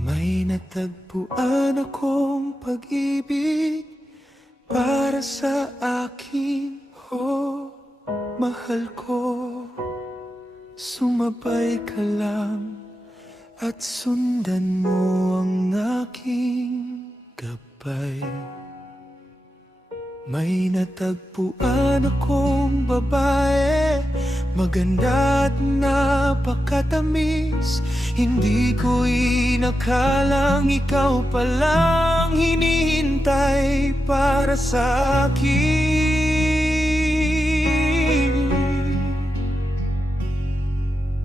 May natagpuan akong pag-ibig para sa akin, oh, mahal ko. Sumabay ka lang at sundan mo ang aking gabay. May natagpuan akong babae, maganda at napakatamis. Hindi ko inakalang ikaw palang hinihintay para sa akin.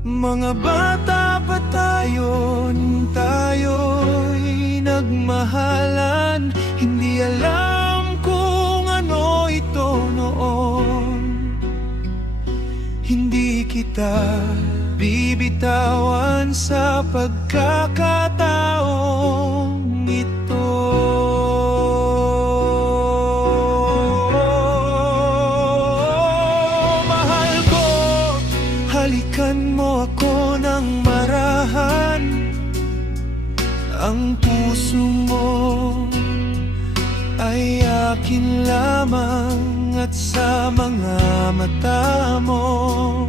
Mga bata pa tayo nung tayo'y nagmahalan. Hindi alam kung ano ito noon. Hindi kita bibitawan sa pagkakataong ito. Mahal ko, halikan mo ako ng marahan. Ang puso mo ay akin lamang, at sa mga mata mo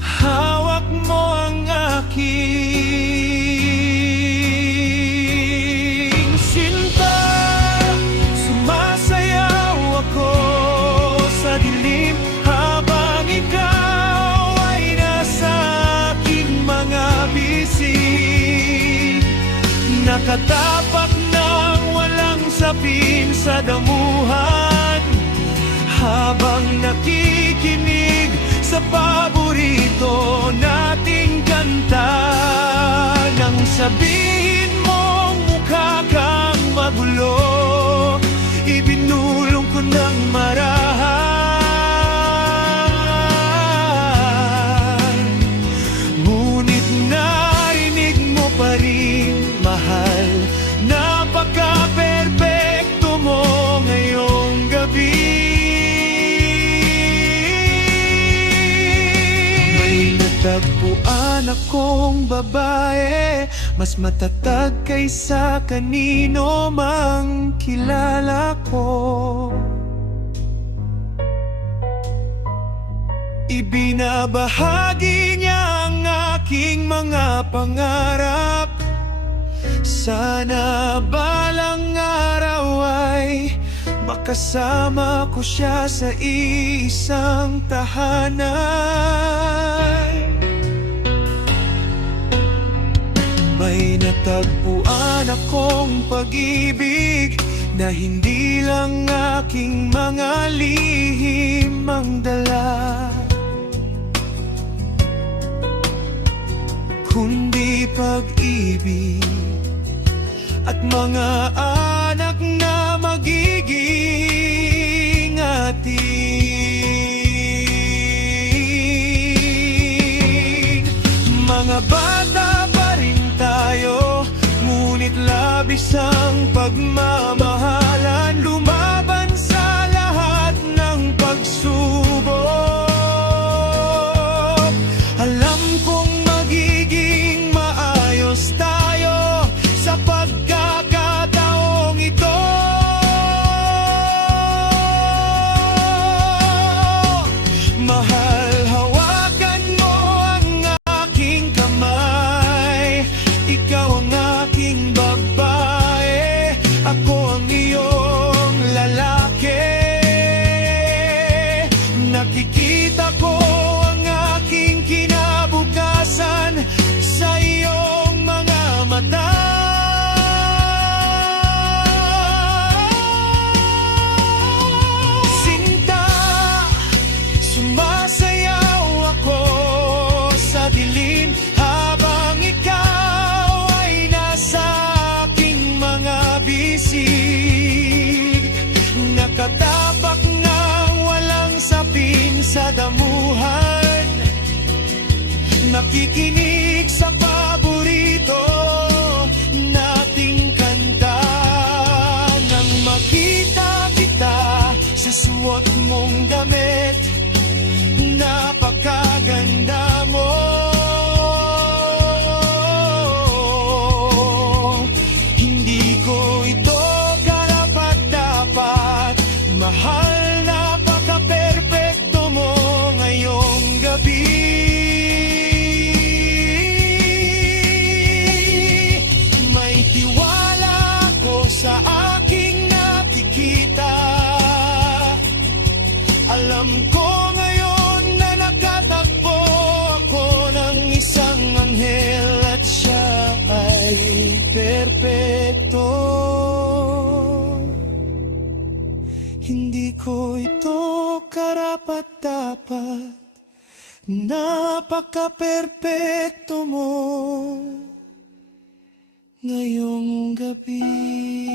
hawak mo ang aking sinta. Sumasayaw ako sa dilim habang ikaw ay nasa aking mga bisig. Nakatapak ng walang sapin sa damuhan, habang nakikinig sa paborito nating kanta. Nang sabihin mong mukha kang magulo, ibinulong ko ng marahan. Ngunit narinig mo pa rin, mahal, napaka-perpekto mo ngayong gabi. Natagpuan akong babae, mas matatag kaysa kanino mang kilala ko. Ibinabahagi niya ang aking mga pangarap. Sana balang araw ay makasama ko siya sa isang tahanan. May natagpuan akong pag-ibig na hindi lang aking mga lihim ang dala, kundi pag-ibig at mga anak na magiging atin. Mga bata pa rin tayo, ngunit labis ang pagmamahalan. Lumaban sa lahat ng pagsubok. Alam kong magiging maayos tayo sa pagkakataong ito. Mahal, hawakan mo ang aking kamay. Ikaw ang aking babae, ako ang iyong lalaki. Nakikita ko ang aking kinabukasan sa iyong mga mata. Sinta, sumasayaw ako sa dilim habang ikaw ay nasa aking mga bisig. Nakatapak ng walang sapin sa damuhan, nakikinig sa paborito nating kanta. Nang makita kita sa suot mong damit, napakaganda mo. Alam ko ngayon na nakatagpo ako ng isang anghel at siya ay perpekto. Hindi ko ito karapat-dapat, napaka-perpekto mo ngayong gabi.